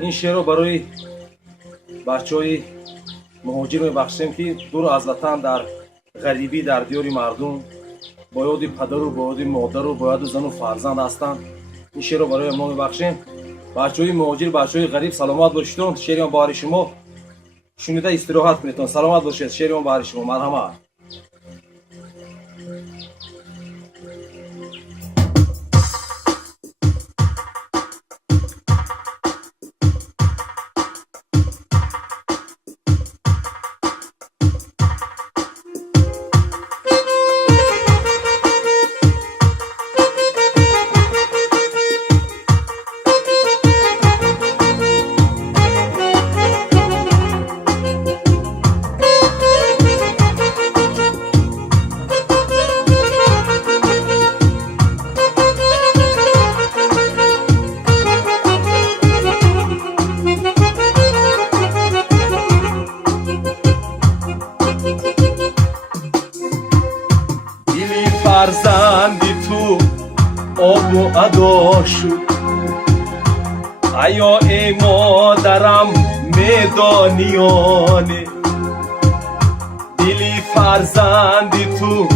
این شعر رو برای بچه‌های مهاجر میبخشیم که دور از وطن در غریبی در دیار مردم با یاد پدر و با یاد مادر و با یاد زن و فرزند هستند. این شعر رو برای ما میبخشیم. بچه‌های مهاجر، بچه‌های غریب سلامت باشید. شعر ما برای شما شنیده استراحت کنید. سلامت باشید. شعر ما برای شما. مرحمت. فرزندی تو آب و ادا شد، ایا ای مادرم میدانیانه. دلی فرزندی تو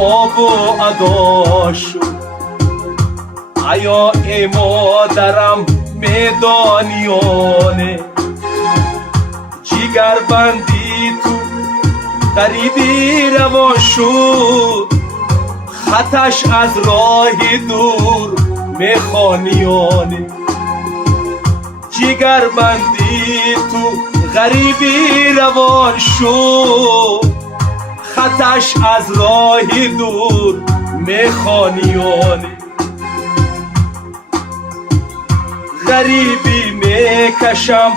آب و ادا شد، ایا ای مادرم میدانیانه. جگر بندی تو غریبی روان شد، خطش از راه دور میخوانیانه. جگر بندی تو غریبی روان شد، خطش از راه دور میخوانیانه. غریبی میکشم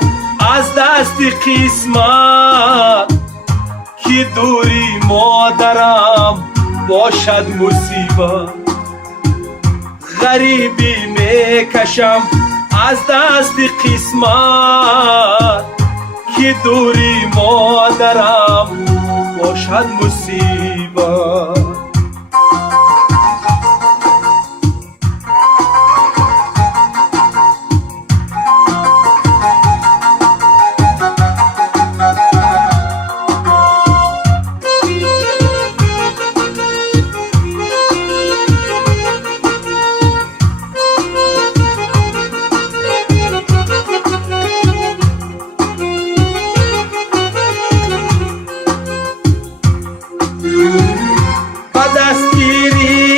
از دست قسمت، که دوری مادرم باشد مصیبت. غریبی میکشم از دست قسمت، که دوری مادرم باشد مصیبت.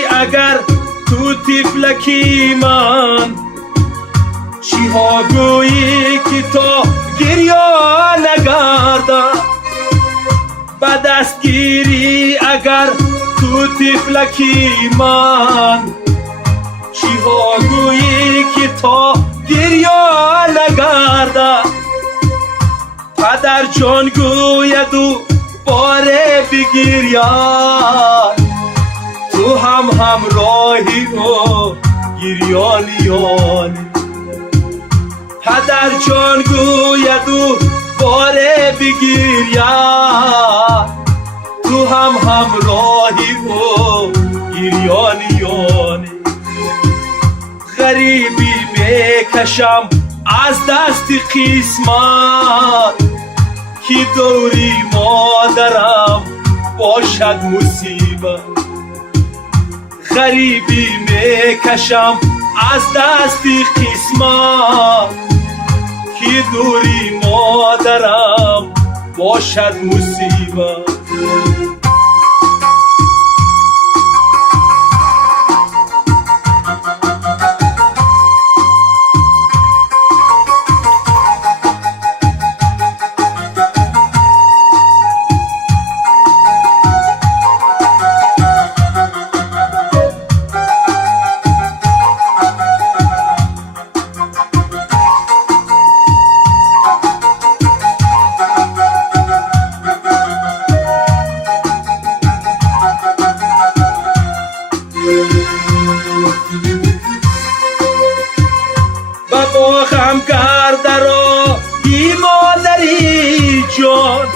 اگر تو تفلکی من چی ها گویی که تا گریا نگردم. به دستگیری اگر تو تفلکی من چی ها گویی که تا گریا نگردم. پدر جان گوید و باره بگیرید، تو هم همراهی و گریانیانی. پدر جان گوید و باره بگیرید، تو هم همراهی و گریانیانی. غریبی میکشم از دست قسمت، که دوری مادرم باشد مصیبت. غریبی میکشم از دست قسمت، که دوری مادرم باشد مصیبت. غم کرده را بی مادری جان،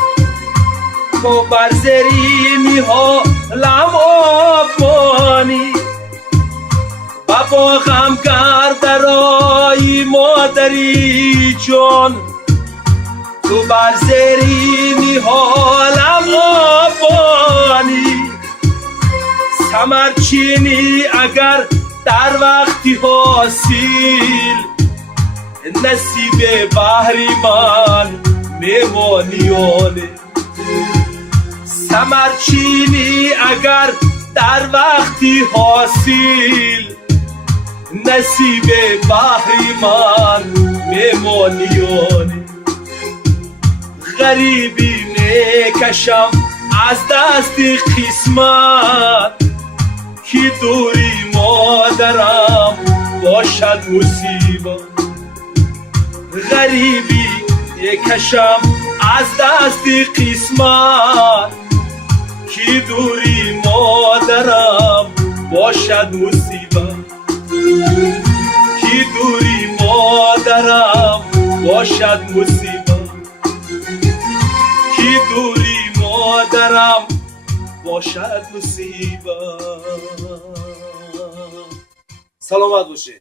تو بر زری می حالم آبانی. بابا غم کرده برای مادری جان، تو بر زرینی حالم آبانی. ثمرچینی اگر در وقتی حاصل، نصیب بحری من میمانیانه. ثمرچینی اگر در وقتی حاصل، نصیب بحری من میمانیانه. غریبی میکشم از دست قسمت، که دوری مادرم باشد مصیبت. غریبی میکشم از دست قسمت، که دوری مادرم باشد مصیبت. که دوری مادرم باشد مصیبت. که دوری مادرم باشد مصیبت. سلامت باشید.